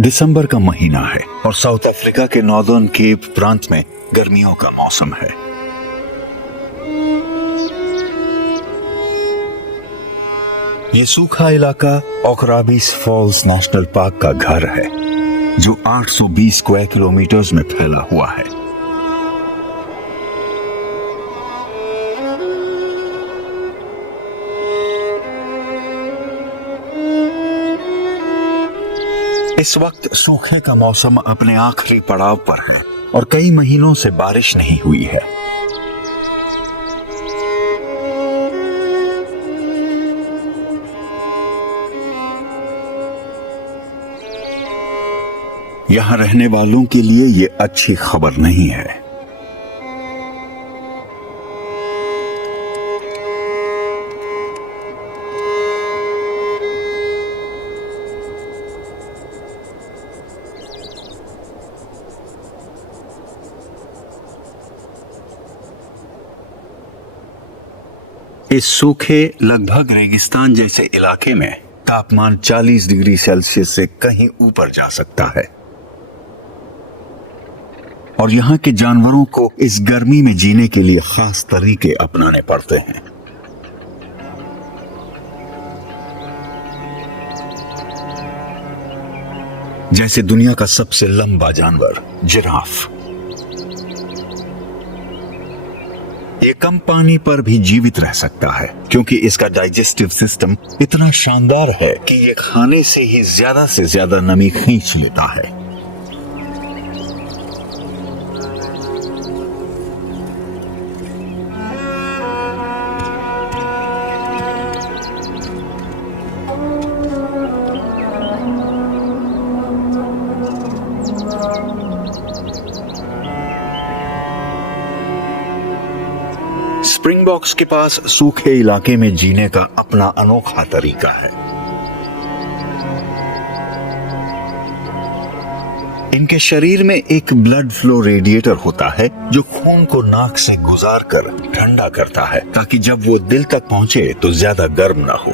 दिसंबर का महीना है और साउथ अफ्रीका के नॉर्दर्न केप प्रांत में गर्मियों का मौसम है। ये सूखा इलाका ओकराबीस फॉल्स नेशनल पार्क का घर है, जो 820 स्क्वायर किलोमीटर्स में फैला हुआ है। इस वक्त सूखे का मौसम अपने आखिरी पड़ाव पर है और कई महीनों से बारिश नहीं हुई है। यहां रहने वालों के लिए ये अच्छी खबर नहीं है। इस सूखे लगभग रेगिस्तान जैसे इलाके में तापमान 40 डिग्री सेल्सियस से कहीं ऊपर जा सकता है और यहाँ के जानवरों को इस गर्मी में जीने के लिए खास तरीके अपनाने पड़ते हैं। जैसे दुनिया का सबसे लंबा जानवर जिराफ। ये कम पानी पर भी जीवित रह सकता है क्योंकि इसका डाइजेस्टिव सिस्टम इतना शानदार है कि ये खाने से ही ज्यादा से ज्यादा नमी खींच लेता है। स्प्रिंगबॉक्स के पास सूखे इलाके में जीने का अपना अनोखा तरीका है। इनके शरीर में एक ब्लड फ्लो रेडिएटर होता है जो खून को नाक से गुजार कर ठंडा करता है ताकि जब वो दिल तक पहुंचे तो ज्यादा गर्म ना हो।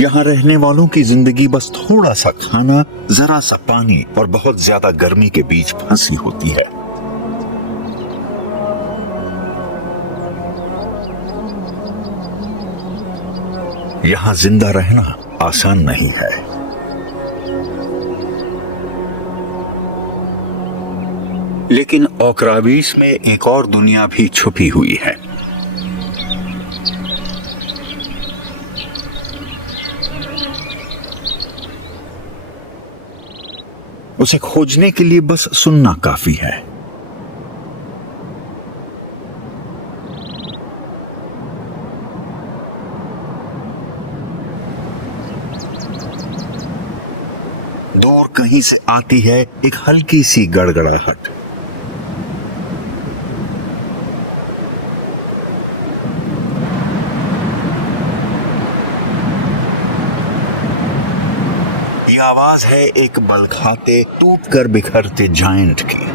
यहाँ रहने वालों की जिंदगी बस थोड़ा सा खाना, जरा सा पानी और बहुत ज्यादा गर्मी के बीच फंसी होती है। यहाँ जिंदा रहना आसान नहीं है। लेकिन ओकराबीस में एक और दुनिया भी छुपी हुई है। उसे खोजने के लिए बस सुनना काफी है। दूर कहीं से आती है एक हल्की सी गड़गड़ाहट। ये आवाज है एक बल खाते टूट कर बिखरते जायंट की।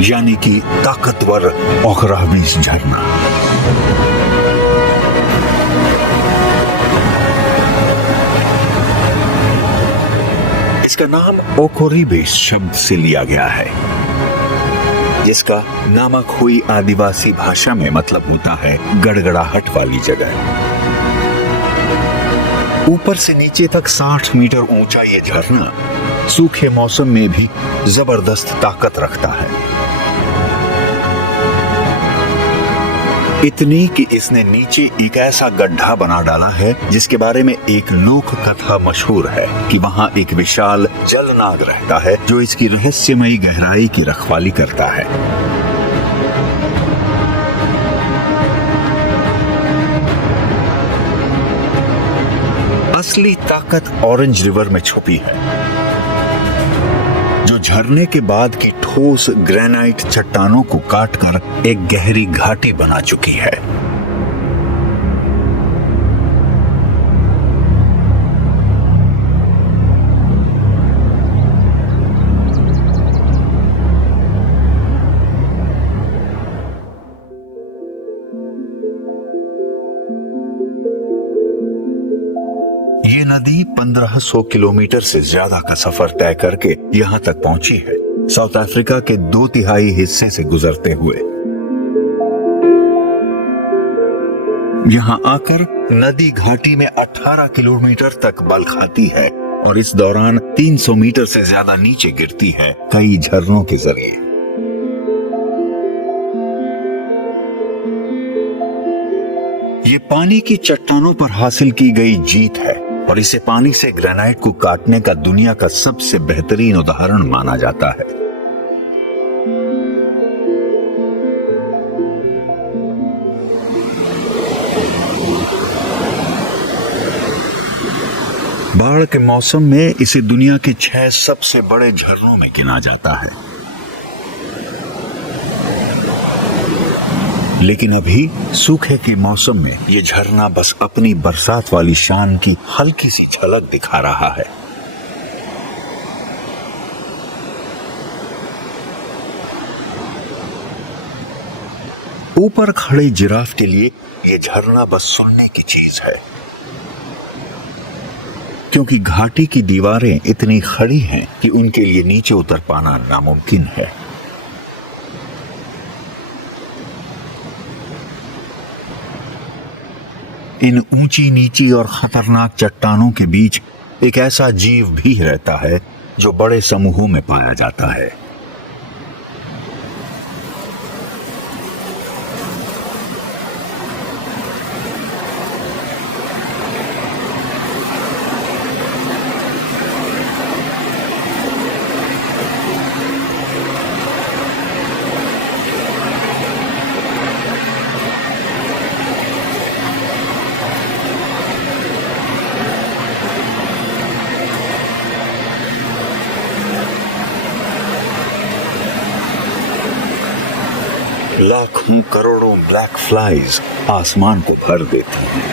यानी कि ताकतवर ओकराबीस झरना। जिसका नाम ओकोरिबेस शब्द से लिया गया है, जिसका नामाखोई आदिवासी भाषा में मतलब होता है गड़गड़ाहट वाली जगह। ऊपर से नीचे तक 60 मीटर ऊंचा ये झरना सूखे मौसम में भी जबरदस्त ताकत रखता है, इतनी कि इसने नीचे एक ऐसा गड्ढा बना डाला है जिसके बारे में एक लोक कथा मशहूर है कि वहां एक विशाल जलनाग रहता है जो इसकी रहस्यमयी गहराई की रखवाली करता है। असली ताकत ऑरेंज रिवर में छुपी है, जो झरने के बाद की ठोस ग्रेनाइट चट्टानों को काटकर एक गहरी घाटी बना चुकी है। ये नदी 1500 किलोमीटर से ज्यादा का सफर तय करके यहां तक पहुंची है, साउथ अफ्रीका के 2/3 हिस्से से गुजरते हुए। यहां आकर नदी घाटी में 18 किलोमीटर तक बल खाती है और इस दौरान 300 मीटर से ज्यादा नीचे गिरती है कई झरनों के जरिए। ये पानी की चट्टानों पर हासिल की गई जीत है और इसे पानी से ग्रेनाइट को काटने का दुनिया का सबसे बेहतरीन उदाहरण माना जाता है। बाढ़ के मौसम में इसे दुनिया के 6 सबसे बड़े झरनों में गिना जाता है, लेकिन अभी सूखे के मौसम में ये झरना बस अपनी बरसात वाली शान की हल्की सी झलक दिखा रहा है। ऊपर खड़े जिराफ के लिए ये झरना बस सुनने की चीज है, क्योंकि घाटी की दीवारें इतनी खड़ी हैं कि उनके लिए नीचे उतर पाना नामुमकिन है। इन ऊंची नीची और खतरनाक चट्टानों के बीच एक ऐसा जीव भी रहता है जो बड़े समूहों में पाया जाता है। लाखों करोड़ों ब्लैक फ्लाइज आसमान को भर देती हैं।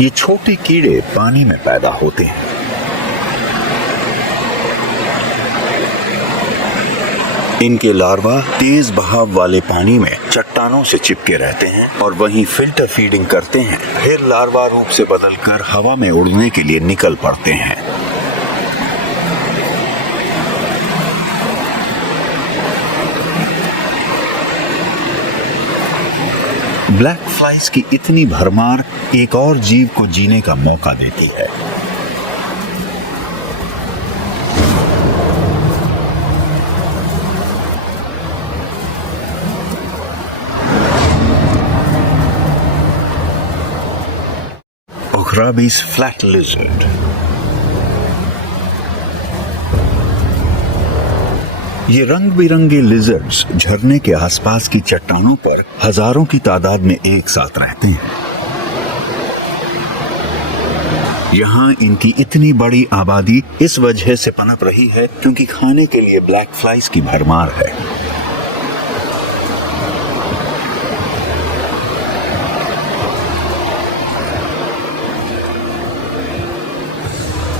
ये छोटे कीड़े पानी में पैदा होते हैं। इनके लार्वा तेज बहाव वाले पानी में चट्टानों से चिपके रहते हैं और वहीं फिल्टर फीडिंग करते हैं, फिर लार्वा रूप से बदलकर हवा में उड़ने के लिए निकल पड़ते हैं। ब्लैक फ्लाइज की इतनी भरमार एक और जीव को जीने का मौका देती है। ओकोरिबेस फ्लैट लिजर्ड। ये रंग बिरंगे लिजर्ड्स झरने के आसपास की चट्टानों पर हजारों की तादाद में एक साथ रहते हैं। यहाँ इनकी इतनी बड़ी आबादी इस वजह से पनप रही है क्योंकि खाने के लिए ब्लैक फ्लाइज की भरमार है।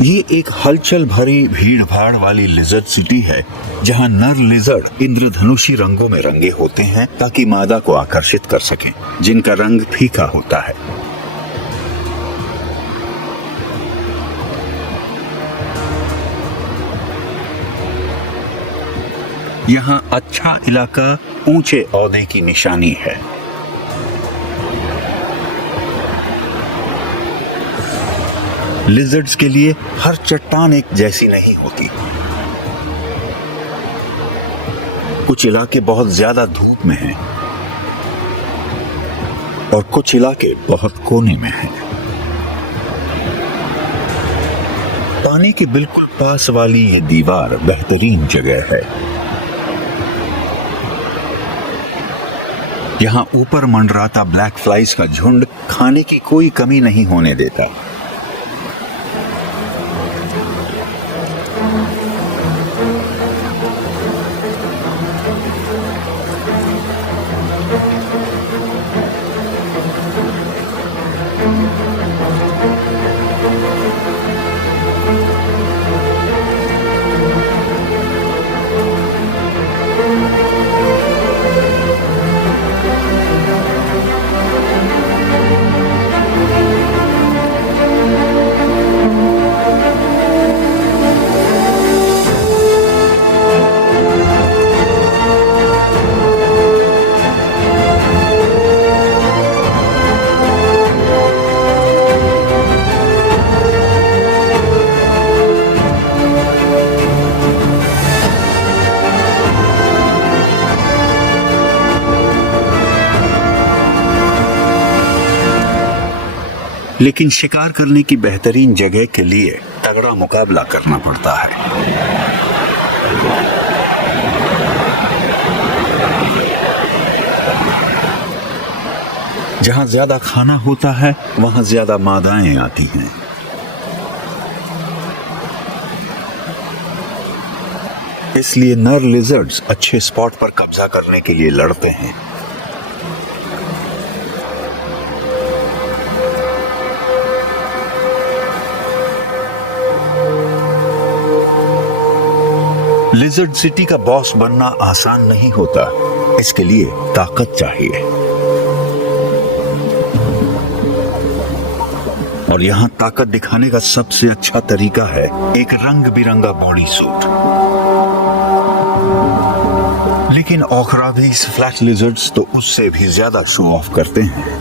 ये एक हलचल भरी भीड़ भाड़ वाली लिजर्ड सिटी है, जहाँ नर लिजर्ड इंद्रधनुषी रंगों में रंगे होते हैं ताकि मादा को आकर्षित कर सकें, जिनका रंग फीका होता है। यहाँ अच्छा इलाका ऊंचे ओहदे की निशानी है। लिजर्ड्स के लिए हर चट्टान एक जैसी नहीं होती। कुछ इलाके बहुत ज्यादा धूप में हैं और कुछ इलाके बहुत कोने में हैं। पानी के बिल्कुल पास वाली ये दीवार बेहतरीन जगह है। यहाँ ऊपर मंडराता ब्लैक फ्लाइज का झुंड खाने की कोई कमी नहीं होने देता। लेकिन शिकार करने की बेहतरीन जगह के लिए तगड़ा मुकाबला करना पड़ता है। जहां ज्यादा खाना होता है वहां ज्यादा मादाएं आती हैं। इसलिए नर लिजर्ड्स अच्छे स्पॉट पर कब्जा करने के लिए लड़ते हैं। लिजर्ड सिटी का बॉस बनना आसान नहीं होता। इसके लिए ताकत चाहिए और यहाँ ताकत दिखाने का सबसे अच्छा तरीका है एक रंग बिरंगा बॉडी सूट। लेकिन ऑखरादीस फ्लैट लिजर्ड्स तो उससे भी ज्यादा शो ऑफ करते हैं।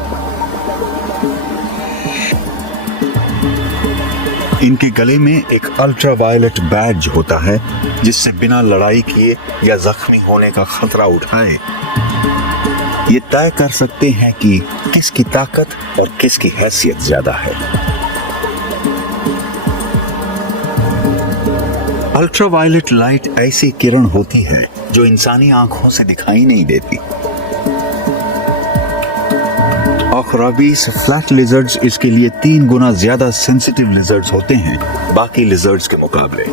इनके गले में एक अल्ट्रावायलेट बैज होता है, जिससे बिना लड़ाई किए या जख्मी होने का खतरा उठाए ये तय कर सकते हैं कि किसकी ताकत और किसकी हैसियत ज्यादा है। अल्ट्रावायलेट लाइट ऐसी किरण होती है जो इंसानी आंखों से दिखाई नहीं देती। ऑखराबीस फ्लैट लिजर्ड्स इसके लिए 3 गुना ज्यादा सेंसिटिव लिजर्ड्स होते हैं बाकी लिजर्ड्स के मुकाबले।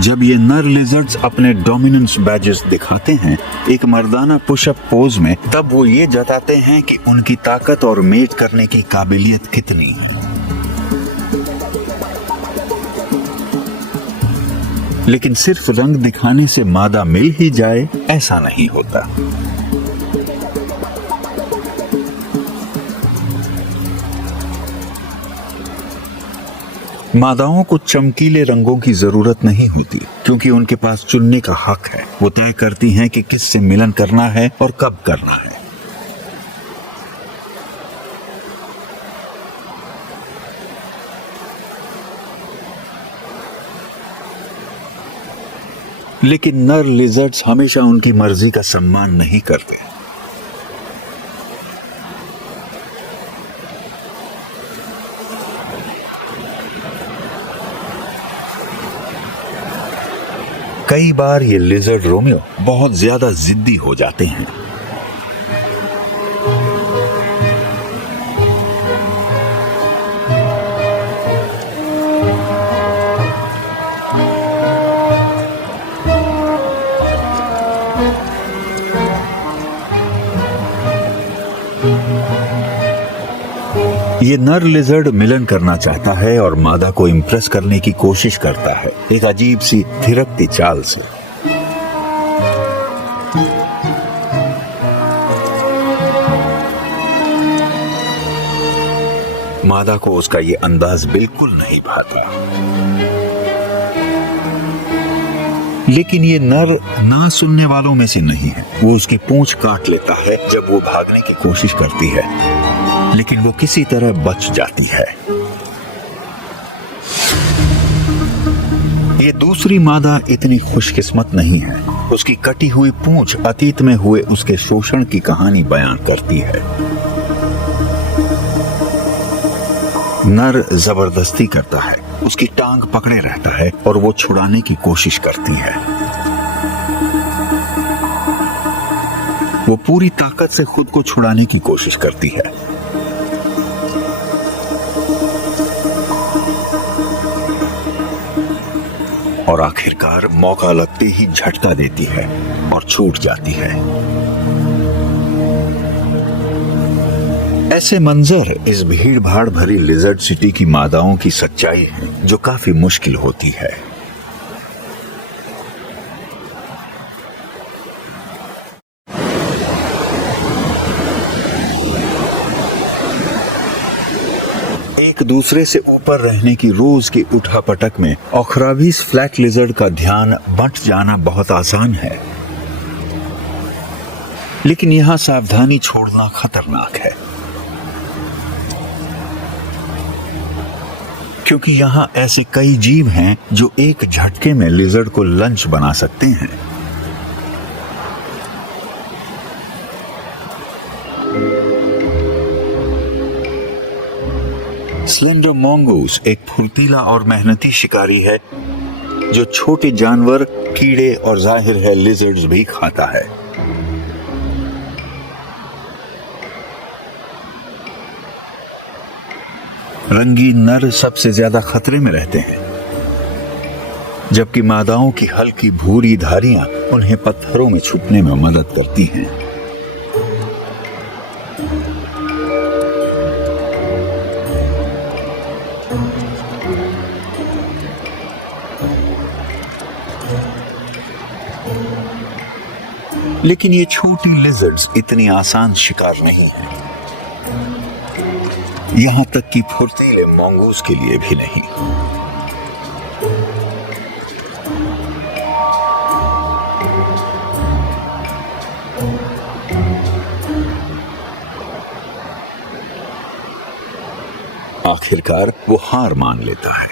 जब ये नर लिजर्ड्स अपने डोमिनेंस बैजेस दिखाते हैं एक मर्दाना पुशअप पोज में, तब वो ये जताते हैं कि उनकी ताकत और मेट करने की काबिलियत कितनी है। लेकिन सिर्फ रंग दिखाने से मादा मिल ही जाए ऐसा नहीं होता। मादाओं को चमकीले रंगों की जरूरत नहीं होती, क्योंकि उनके पास चुनने का हक है। वो तय करती हैं कि किससे मिलन करना है और कब करना है। लेकिन नर लिजर्ड्स हमेशा उनकी मर्जी का सम्मान नहीं करते। कई बार ये लिजर्ड रोमियो बहुत ज्यादा जिद्दी हो जाते हैं। ये नर लिजर्ड मिलन करना चाहता है और मादा को इम्प्रेस करने की कोशिश करता है, एक अजीब सी थिरकती चाल से। मादा को उसका ये अंदाज बिल्कुल नहीं भाता। लेकिन ये नर ना सुनने वालों में से नहीं है। वो उसकी पूंछ काट लेता है जब वो भागने की कोशिश करती है, लेकिन वो किसी तरह बच जाती है। ये दूसरी मादा इतनी खुशकिस्मत नहीं है। उसकी कटी हुई पूंछ अतीत में हुए उसके शोषण की कहानी बयान करती है। नर जबरदस्ती करता है, उसकी टांग पकड़े रहता है और वो छुड़ाने की कोशिश करती है। वो पूरी ताकत से खुद को छुड़ाने की कोशिश करती है। और आखिरकार मौका लगते ही झटका देती है और छूट जाती है। ऐसे मंजर इस भीड़ भाड़ भरी लिजर्ड सिटी की मादाओं की सच्चाई है, जो काफी मुश्किल होती है। एक दूसरे से ऊपर रहने की रोज की उठापटक में ओखराविस फ्लैट लिजर्ड का ध्यान बंट जाना बहुत आसान है, लेकिन यहां सावधानी छोड़ना खतरनाक है, क्योंकि यहां ऐसे कई जीव हैं जो एक झटके में लिजर्ड को लंच बना सकते हैं। स्लेंडर मोंगूस एक फुर्तीला और मेहनती शिकारी है जो छोटे जानवर, कीड़े और जाहिर है लिजर्ड्स भी खाता है। रंगीन नर सबसे ज्यादा खतरे में रहते हैं, जबकि मादाओं की हल्की भूरी धारियां उन्हें पत्थरों में छुपने में मदद करती हैं। लेकिन ये छोटी लिजर्ड्स इतनी आसान शिकार नहीं है, यहां तक कि फुर्तीले मोंगूस के लिए भी नहीं। आखिरकार वो हार मान लेता है।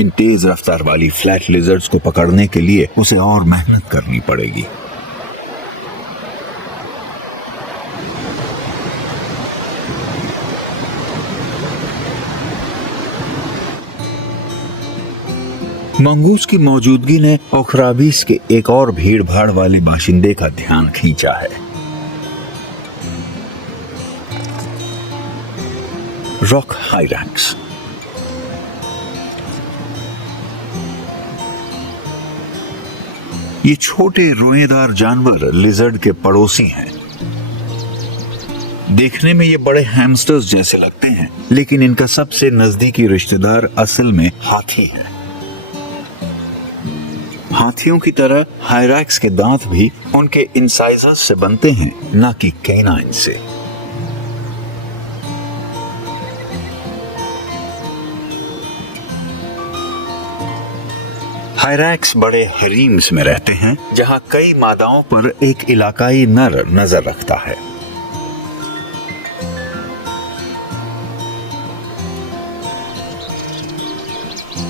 इन तेज रफ्तार वाली फ्लैट लिजर्ड्स को पकड़ने के लिए उसे और मेहनत करनी पड़ेगी। मंगूस की मौजूदगी ने ओखराविस के एक और भीड़ भाड़ वाले बाशिंदे का ध्यान खींचा है। रॉक हायरैक्स। ये छोटे रोएदार जानवर लिजर्ड के पड़ोसी हैं। देखने में ये बड़े हैमस्टर्स जैसे लगते हैं, लेकिन इनका सबसे नजदीकी रिश्तेदार असल में हाथी है। हाथियों की तरह हायरैक्स के दांत भी उनके इंसाइजर्स से बनते हैं, न कि कैनाइन से। हायरैक्स बड़े हरीम्स में रहते हैं, जहां कई मादाओं पर एक इलाकाई नर नजर रखता है।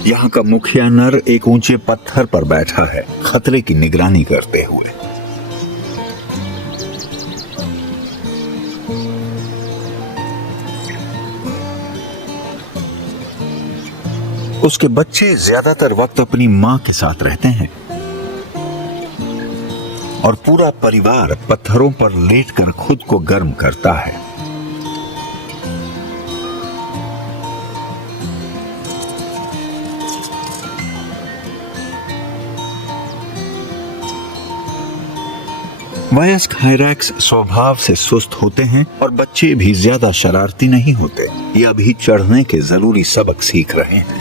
यहाँ का मुखिया नर एक ऊंचे पत्थर पर बैठा है, खतरे की निगरानी करते हुए। उसके बच्चे ज्यादातर वक्त अपनी मां के साथ रहते हैं और पूरा परिवार पत्थरों पर लेटकर खुद को गर्म करता है। वयस्क हायरैक्स स्वभाव से सुस्त होते हैं और बच्चे भी ज्यादा शरारती नहीं होते। ये अभी चढ़ने के जरूरी सबक सीख रहे हैं।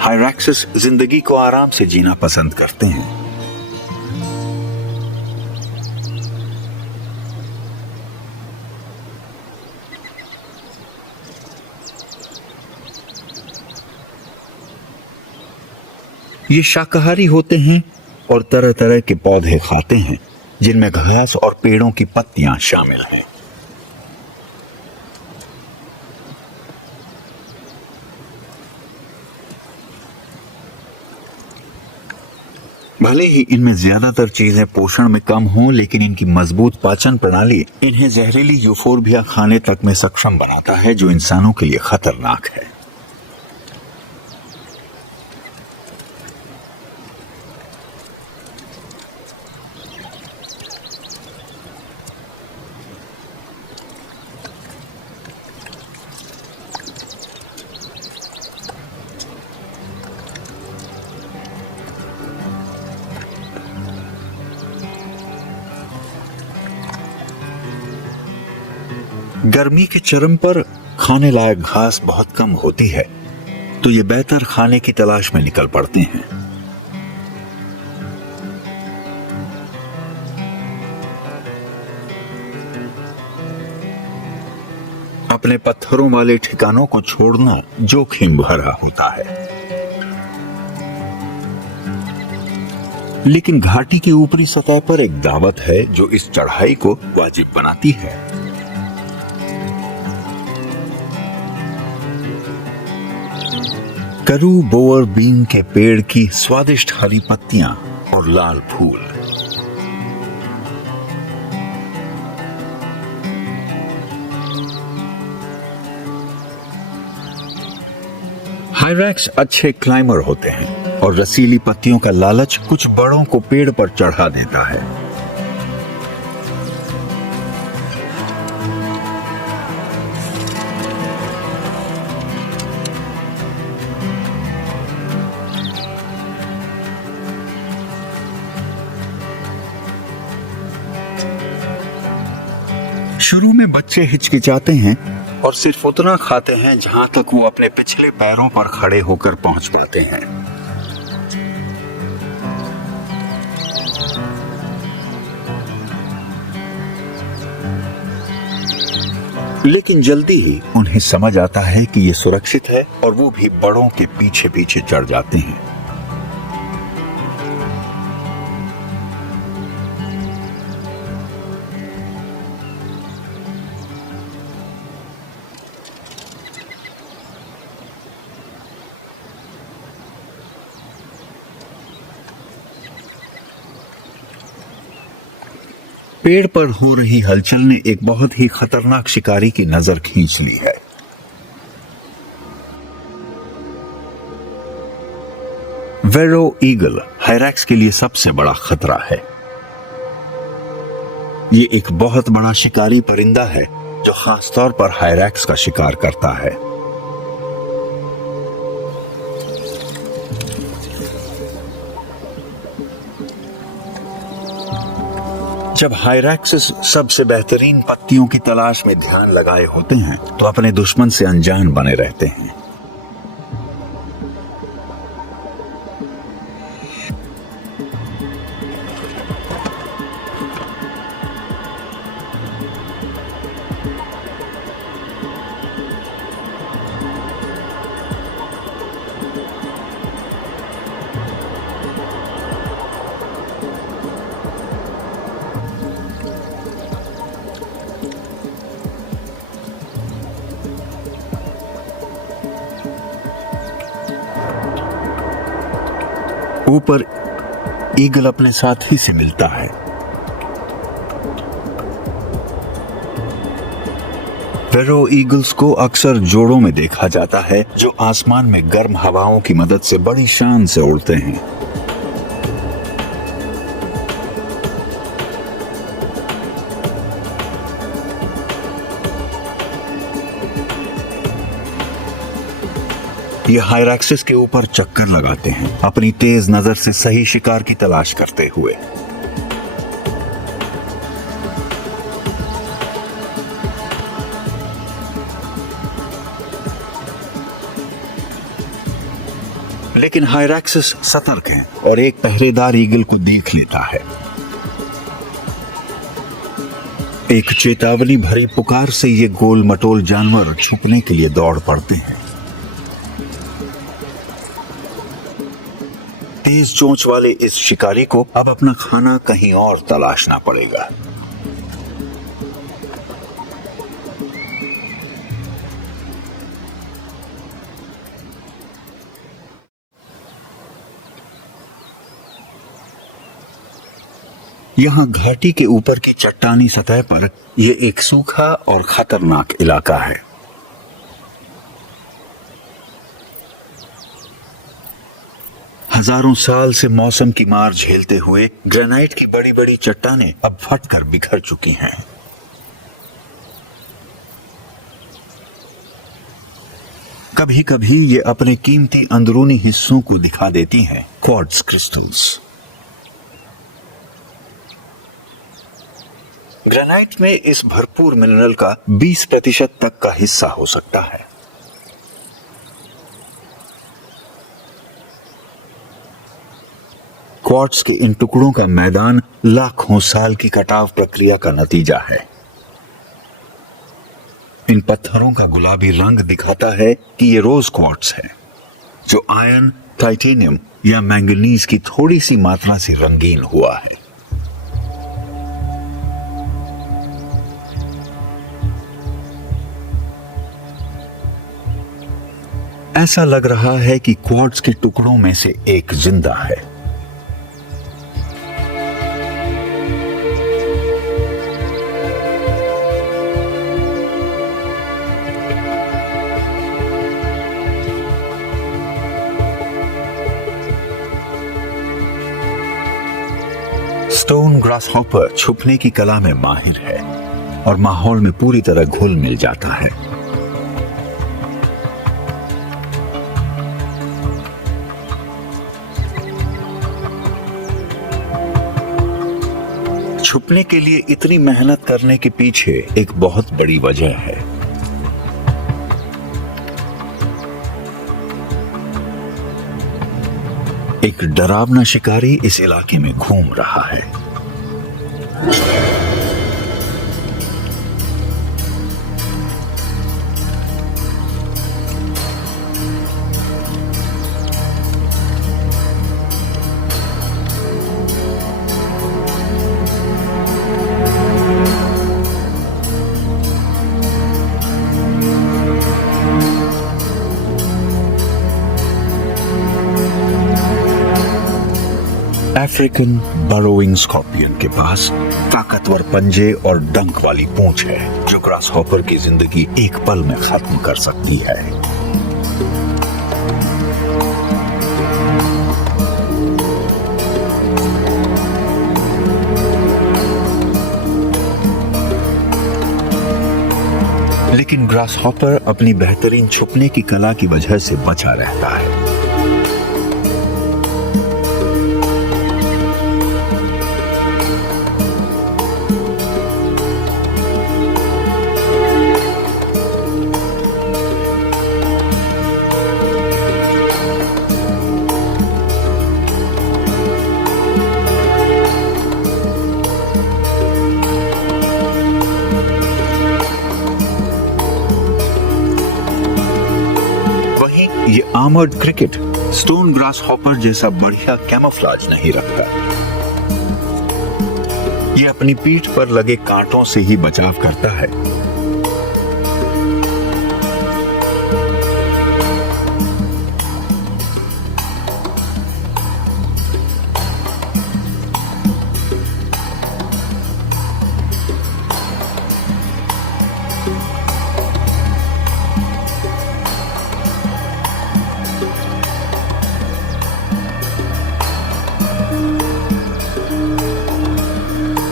हायरैक्सिस जिंदगी को आराम से जीना पसंद करते हैं। ये शाकाहारी होते हैं और तरह तरह के पौधे खाते हैं, जिनमें घास और पेड़ों की पत्तियां शामिल हैं। भले ही इनमें ज्यादातर चीजें पोषण में कम हों, लेकिन इनकी मजबूत पाचन प्रणाली इन्हें जहरीली यूफोर्बिया खाने तक में सक्षम बनाता है, जो इंसानों के लिए खतरनाक है। गर्मी के चरम पर खाने लायक घास बहुत कम होती है, तो ये बेहतर खाने की तलाश में निकल पड़ते हैं। अपने पत्थरों वाले ठिकानों को छोड़ना जोखिम भरा होता है, लेकिन घाटी की ऊपरी सतह पर एक दावत है जो इस चढ़ाई को वाजिब बनाती है। करू बोअर बीन के पेड़ की स्वादिष्ट हरी पत्तियां और लाल फूल। हायरैक्स अच्छे क्लाइमर होते हैं और रसीली पत्तियों का लालच कुछ बड़ों को पेड़ पर चढ़ा देता है। शुरू में बच्चे हिचकिचाते हैं और सिर्फ उतना खाते हैं जहां तक वो अपने पिछले पैरों पर खड़े होकर पहुंच पाते हैं। लेकिन जल्दी ही उन्हें समझ आता है कि ये सुरक्षित है और वो भी बड़ों के पीछे पीछे चढ़ जाते हैं। पेड़ पर हो रही हलचल ने एक बहुत ही खतरनाक शिकारी की नजर खींच ली है। वेरो ईगल हायरैक्स के लिए सबसे बड़ा खतरा है। ये एक बहुत बड़ा शिकारी परिंदा है जो खासतौर पर हायरैक्स का शिकार करता है। जब हायरैक्सिस सबसे बेहतरीन पत्तियों की तलाश में ध्यान लगाए होते हैं तो अपने दुश्मन से अनजान बने रहते हैं। ऊपर ईगल अपने साथी से मिलता है। वेरो ईगल्स को अक्सर जोड़ों में देखा जाता है जो आसमान में गर्म हवाओं की मदद से बड़ी शान से उड़ते हैं। ये हायरैक्सिस के ऊपर चक्कर लगाते हैं, अपनी तेज नजर से सही शिकार की तलाश करते हुए। लेकिन हायरैक्सिस सतर्क है और एक पहरेदार ईगल को देख लेता है। एक चेतावनी भरी पुकार से ये गोल मटोल जानवर छुपने के लिए दौड़ पड़ते हैं। तेज चोंच वाले इस शिकारी को अब अपना खाना कहीं और तलाशना पड़ेगा। यहां घाटी के ऊपर की चट्टानी सतह पर यह एक सूखा और खतरनाक इलाका है। हजारों साल से मौसम की मार झेलते हुए ग्रेनाइट की बड़ी बड़ी चट्टानें अब फटकर बिखर चुकी हैं। कभी कभी ये अपने कीमती अंदरूनी हिस्सों को दिखा देती हैं, क्वार्ट्ज क्रिस्टल्स। ग्रेनाइट में इस भरपूर मिनरल का 20% तक का हिस्सा हो सकता है। क्वार्ट्ज के इन टुकड़ों का मैदान लाखों साल की कटाव प्रक्रिया का नतीजा है। इन पत्थरों का गुलाबी रंग दिखाता है कि ये रोज क्वार्ट्ज है, जो आयरन, टाइटेनियम या मैंगनीज की थोड़ी सी मात्रा से रंगीन हुआ है। ऐसा लग रहा है कि क्वार्ट्ज के टुकड़ों में से एक जिंदा है। स्टोन ग्रासहॉपर छुपने की कला में माहिर है और माहौल में पूरी तरह घुल मिल जाता है। छुपने के लिए इतनी मेहनत करने के पीछे एक बहुत बड़ी वजह है। एक डरावना शिकारी इस इलाके में घूम रहा है। अफ्रीकन बरोइंग स्कॉर्पियन के पास ताकतवर पंजे और डंक वाली पूंछ है, जो ग्रासहॉपर की जिंदगी एक पल में खत्म कर सकती है। लेकिन ग्रासहॉपर अपनी बेहतरीन छुपने की कला की वजह से बचा रहता है। ये आर्मर्ड क्रिकेट स्टोन ग्रासहॉपर जैसा बढ़िया कैमोफ्लेज नहीं रखता। ये अपनी पीठ पर लगे कांटों से ही बचाव करता है।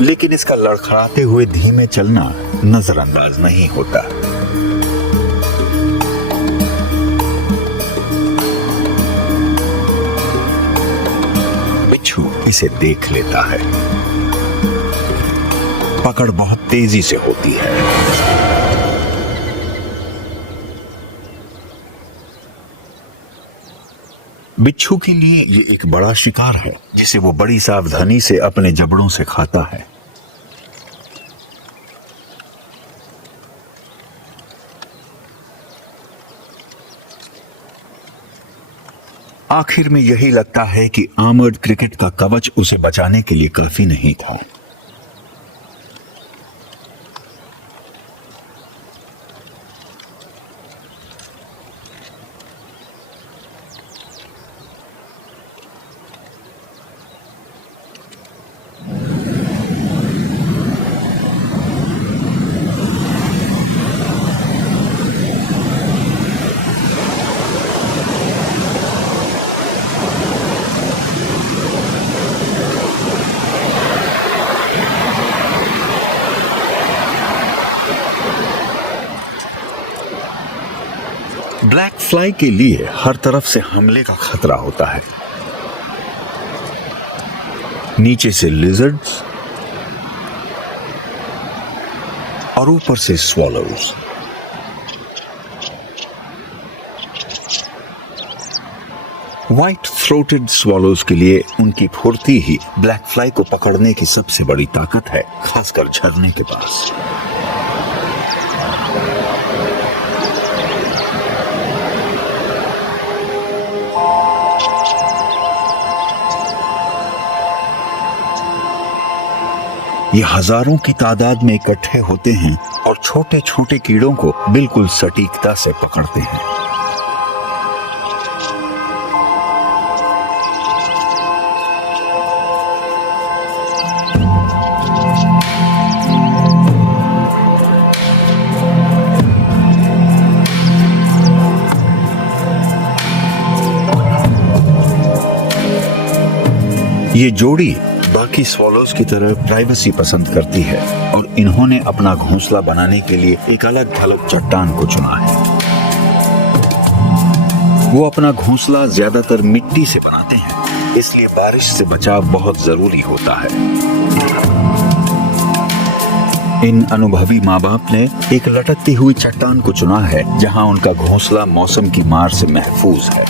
लेकिन इसका लड़खड़ाते हुए धीमे चलना नजरअंदाज नहीं होता। बिच्छू इसे देख लेता है। पकड़ बहुत तेजी से होती है। बिच्छू के लिए ये एक बड़ा शिकार है जिसे वो बड़ी सावधानी से अपने जबड़ों से खाता है। आखिर में यही लगता है कि आर्मर्ड क्रिकेट का कवच उसे बचाने के लिए काफी नहीं था। ब्लैक फ्लाई के लिए हर तरफ से हमले का खतरा होता है। नीचे से लिजर्ड्स और ऊपर से स्वॉलोज। व्हाइट थ्रोटेड स्वॉलोज के लिए उनकी फुर्ती ही ब्लैक फ्लाई को पकड़ने की सबसे बड़ी ताकत है, खासकर झरने के पास। ये हजारों की तादाद में इकट्ठे होते हैं और छोटे छोटे कीड़ों को बिल्कुल सटीकता से पकड़ते हैं। ये जोड़ी बाकी स्वॉलोज की तरह प्राइवेसी पसंद करती है और इन्होंने अपना घोंसला बनाने के लिए एक अलग थलग चट्टान को चुना है। वो अपना घोंसला ज्यादातर मिट्टी से बनाते हैं, इसलिए बारिश से बचाव बहुत जरूरी होता है। इन अनुभवी माँ बाप ने एक लटकती हुई चट्टान को चुना है जहां उनका घोंसला मौसम की मार से महफूज है।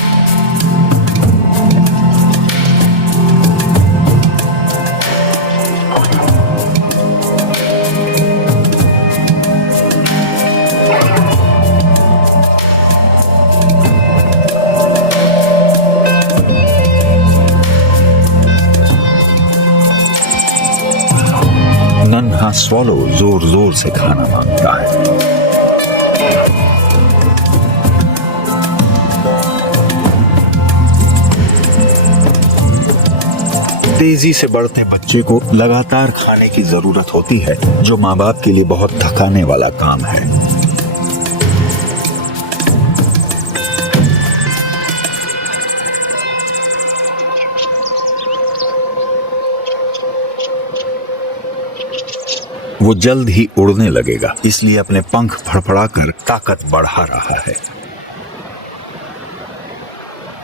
नन्हा स्वॉलो जोर जोर से खाना मांगता है। तेजी से बढ़ते बच्चे को लगातार खाने की जरूरत होती है, जो माँ बाप के लिए बहुत थकाने वाला काम है। वो जल्द ही उड़ने लगेगा, इसलिए अपने पंख फड़फड़ाकर ताकत बढ़ा रहा है।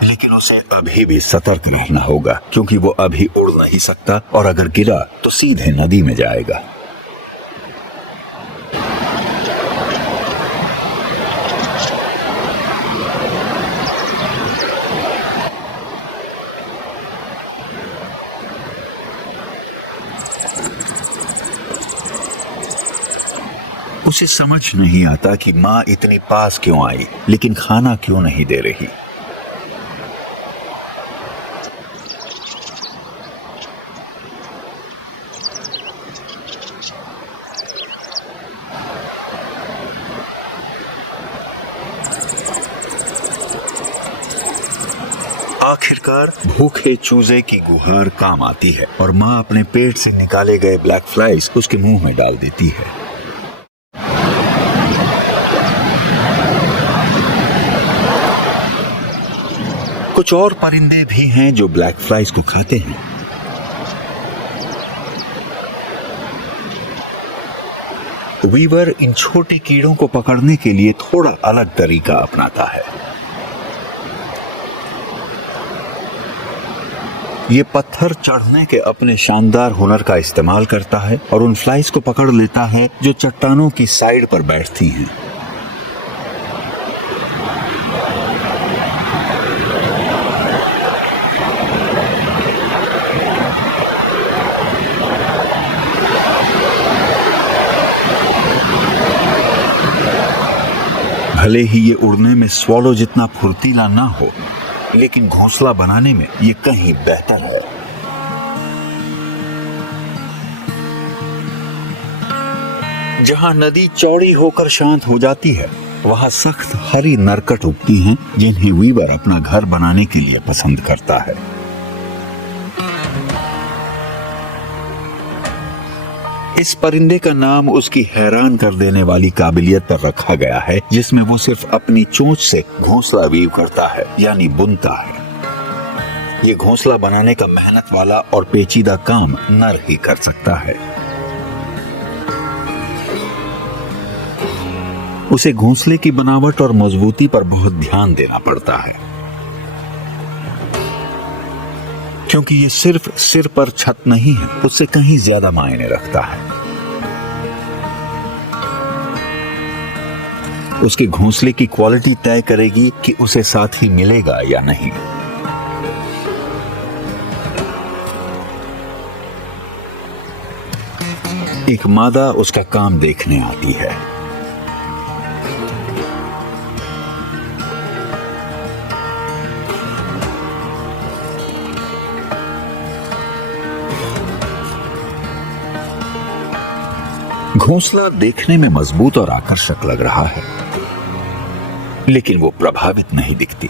लेकिन उसे अभी भी सतर्क रहना होगा, क्योंकि वो अभी उड़ नहीं सकता और अगर गिरा तो सीधे नदी में जाएगा। उसे समझ नहीं आता कि माँ इतनी पास क्यों आई, लेकिन खाना क्यों नहीं दे रही। आखिरकार भूखे चूजे की गुहार काम आती है और माँ अपने पेट से निकाले गए ब्लैक फ्लाइज उसके मुंह में डाल देती है। कुछ और परिंदे भी हैं जो ब्लैक फ्लाइज को खाते हैं। वीवर इन छोटी कीड़ों को पकड़ने के लिए थोड़ा अलग तरीका अपनाता है। ये पत्थर चढ़ने के अपने शानदार हुनर का इस्तेमाल करता है और उन फ्लाइज को पकड़ लेता है जो चट्टानों की साइड पर बैठती हैं। भले ही ये उड़ने में स्वॉलो जितना फुर्तीला ना हो, लेकिन घोंसला बनाने में ये कहीं बेहतर है। जहां नदी चौड़ी होकर शांत हो जाती है, वहां सख्त हरी नरकट उगती हैं, जिन्हें वीवर अपना घर बनाने के लिए पसंद करता है। इस परिंदे का नाम उसकी हैरान कर देने वाली काबिलियत पर रखा गया है, जिसमें वो सिर्फ अपनी चोंच से घोंसला वीव करता है, यानी बुनता है। ये घोंसला बनाने का मेहनत वाला और पेचीदा काम नर ही कर सकता है। उसे घोंसले की बनावट और मजबूती पर बहुत ध्यान देना पड़ता है, क्योंकि ये सिर्फ सिर पर छत नहीं है, उससे कहीं ज्यादा मायने रखता है। उसके घोंसले की क्वालिटी तय करेगी कि उसे साथी मिलेगा या नहीं। एक मादा उसका काम देखने आती है। घोंसला देखने में मजबूत और आकर्षक लग रहा है, लेकिन वो प्रभावित नहीं दिखती।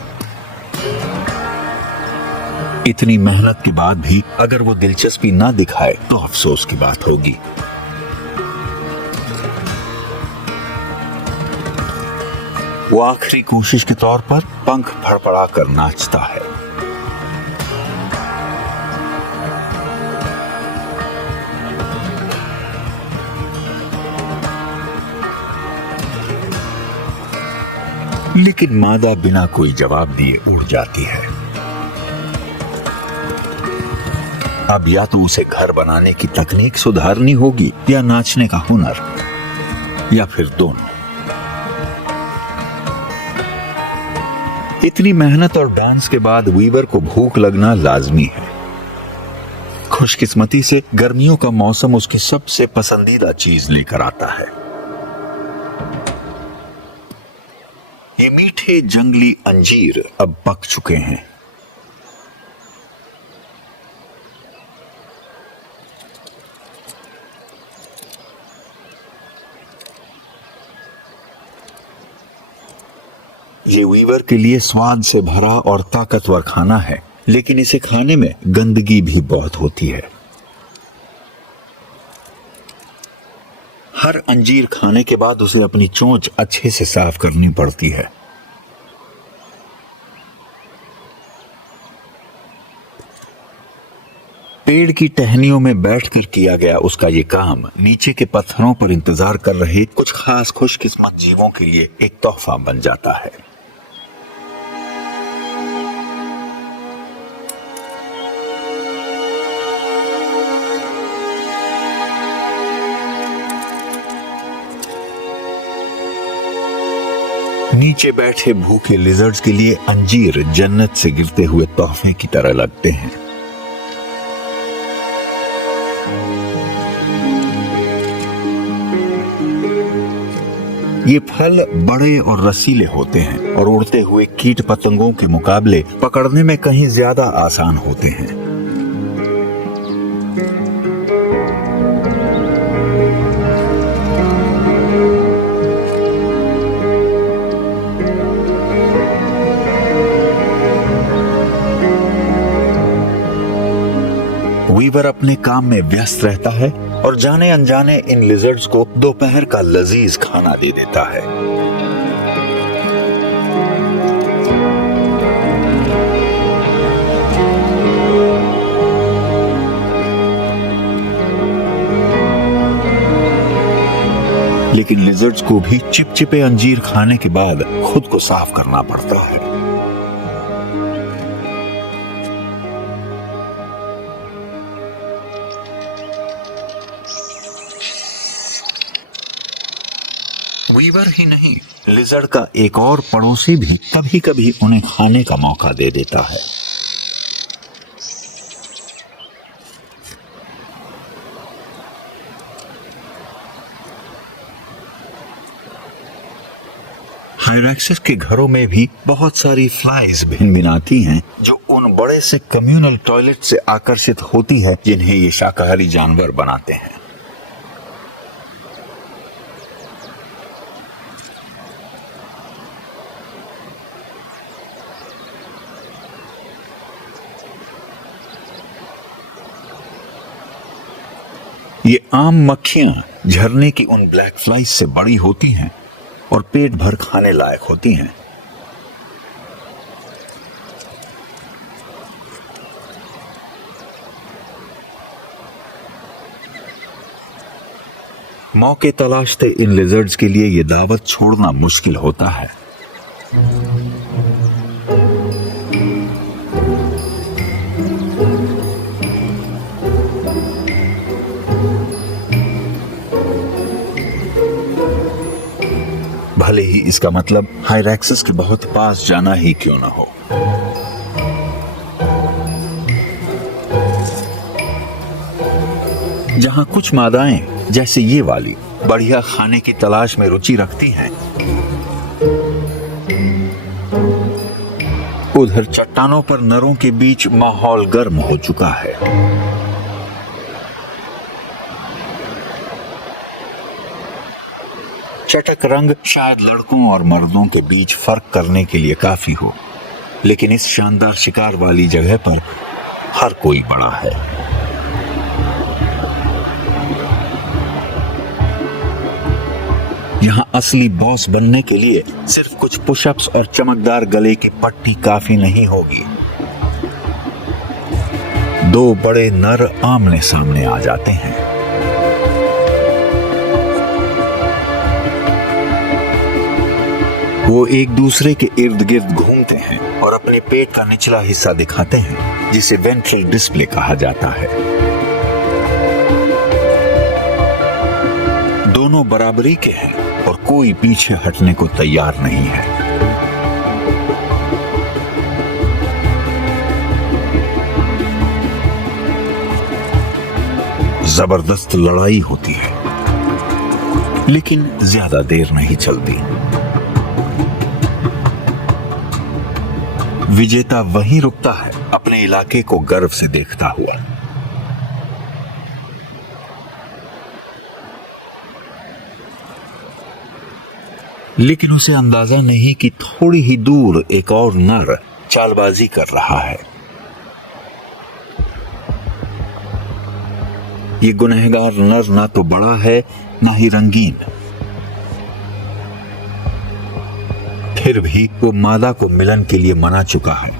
इतनी मेहनत के बाद भी अगर वो दिलचस्पी ना दिखाए तो अफसोस की बात होगी। वो आखिरी कोशिश के तौर पर पंख फड़फड़ाकर नाचता है। लेकिन मादा बिना कोई जवाब दिए उड़ जाती है। अब या तो उसे घर बनाने की तकनीक सुधारनी होगी या नाचने का हुनर, या फिर दोनों। इतनी मेहनत और डांस के बाद वीवर को भूख लगना लाजमी है। खुशकिस्मती से गर्मियों का मौसम उसकी सबसे पसंदीदा चीज लेकर आता है। ये मीठे जंगली अंजीर अब पक चुके हैं। ये वीवर के लिए स्वाद से भरा और ताकतवर खाना है, लेकिन इसे खाने में गंदगी भी बहुत होती है। हर अंजीर खाने के बाद उसे अपनी चोंच अच्छे से साफ करनी पड़ती है। पेड़ की टहनियों में बैठकर किया गया उसका ये काम नीचे के पत्थरों पर इंतजार कर रहे कुछ खास खुशकिस्मत जीवों के लिए एक तोहफा बन जाता है। नीचे बैठे भूखे लिजर्ड्स के लिए अंजीर जन्नत से गिरते हुए तोहफे की तरह लगते हैं। ये फल बड़े और रसीले होते हैं और उड़ते हुए कीट पतंगों के मुकाबले पकड़ने में कहीं ज्यादा आसान होते हैं। वीवर अपने काम में व्यस्त रहता है और जाने अनजाने इन लिजर्ड्स को दोपहर का लजीज खाना दे देता है। लेकिन लिजर्ड्स को भी चिपचिपे अंजीर खाने के बाद खुद को साफ करना पड़ता है। वीवर ही नहीं, लिजर्ड का एक और पड़ोसी भी कभी कभी उन्हें खाने का मौका दे देता है। हायरैक्सिस के घरों में भी बहुत सारी फ्लाइज भिनभिनाती हैं जो उन बड़े से कम्युनल टॉयलेट से आकर्षित होती है जिन्हें ये शाकाहारी जानवर बनाते हैं। ये आम मक्खियां झरने की उन ब्लैक फ्लाइज से बड़ी होती हैं और पेट भर खाने लायक होती हैं। मौके तलाशते इन लिजर्ड्स के लिए ये दावत छोड़ना मुश्किल होता है। भले ही इसका मतलब हायरैक्सिस के बहुत पास जाना ही क्यों ना हो। जहां कुछ मादाएं जैसे ये वाली बढ़िया खाने की तलाश में रुचि रखती हैं, उधर चट्टानों पर नरों के बीच माहौल गर्म हो चुका है। चटक रंग शायद लड़कों और मर्दों के बीच फर्क करने के लिए काफी हो, लेकिन इस शानदार शिकार वाली जगह पर हर कोई बड़ा है। यहां असली बॉस बनने के लिए सिर्फ कुछ पुशअप्स और चमकदार गले की पट्टी काफी नहीं होगी। दो बड़े नर आमने सामने आ जाते हैं। वो एक दूसरे के इर्द गिर्द घूमते हैं और अपने पेट का निचला हिस्सा दिखाते हैं, जिसे वेंट्रल डिस्प्ले कहा जाता है। दोनों बराबरी के हैं और कोई पीछे हटने को तैयार नहीं है। जबरदस्त लड़ाई होती है, लेकिन ज्यादा देर नहीं चलती। विजेता वहीं रुकता है, अपने इलाके को गर्व से देखता हुआ। लेकिन उसे अंदाजा नहीं कि थोड़ी ही दूर एक और नर चालबाजी कर रहा है। ये गुनहगार नर ना तो बड़ा है ना ही रंगीन, फिर भी वो मादा को मिलन के लिए मना चुका है।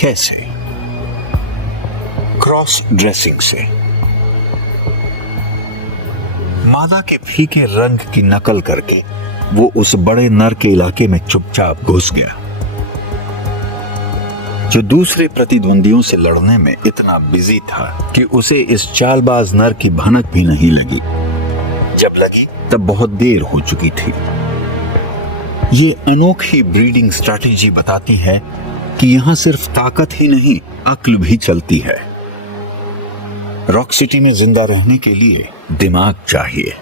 कैसे? क्रॉस ड्रेसिंग से। मादा के फीके रंग की नकल करके वो उस बड़े नर के इलाके में चुपचाप घुस गया, जो दूसरे प्रतिद्वंदियों से लड़ने में इतना बिजी था कि उसे इस चालबाज नर की भनक भी नहीं लगी। जब लगी तब बहुत देर हो चुकी थी। ये अनोखी ब्रीडिंग स्ट्रैटेजी बताती है कि यहां सिर्फ ताकत ही नहीं, अक्ल भी चलती है। रॉक सिटी में जिंदा रहने के लिए दिमाग चाहिए।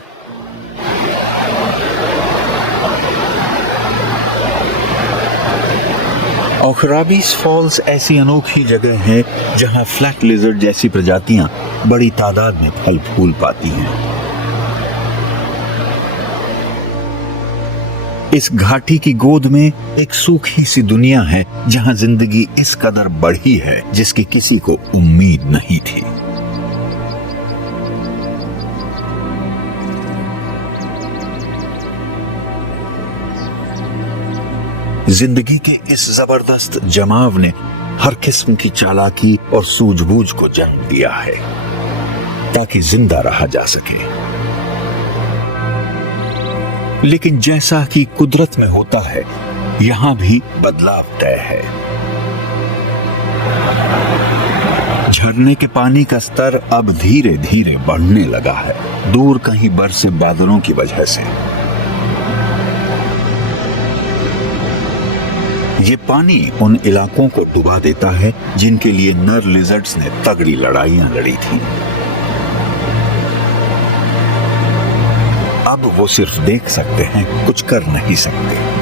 ओखराबीस फॉल्स ऐसी अनोखी जगह है जहां फ्लैट लिजर्ड जैसी प्रजातियां बड़ी तादाद में फल फूल पाती हैं। इस घाटी की गोद में एक सूखी सी दुनिया है जहां जिंदगी इस कदर बढ़ी है जिसकी किसी को उम्मीद नहीं थी। जिंदगी के इस जबरदस्त जमाव ने हर किस्म की चालाकी और सूझबूझ को जन्म दिया है ताकि जिंदा रहा जा सके। लेकिन जैसा कि कुदरत में होता है, यहां भी बदलाव तय है। झरने के पानी का स्तर अब धीरे धीरे बढ़ने लगा है, दूर कहीं बरसे बादलों की वजह से। ये पानी उन इलाकों को डुबा देता है जिनके लिए नर लिजर्ड्स ने तगड़ी लड़ाइयां लड़ी थी। अब अब वो सिर्फ देख सकते हैं, कुछ कर नहीं सकते।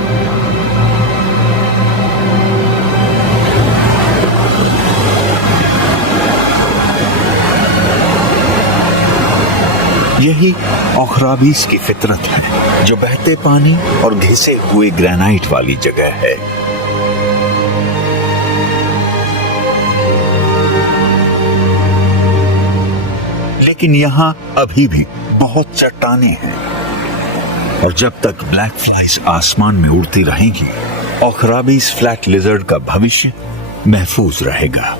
यही औखराबीस की फितरत है, जो बहते पानी और घिसे हुए ग्रेनाइट वाली जगह है। लेकिन यहाँ अभी भी बहुत चट्टानें हैं, और जब तक ब्लैक फ्लाइज आसमान में उड़ती रहेंगी, औखराबीस फ्लैट लिजर्ड का भविष्य महफूज रहेगा।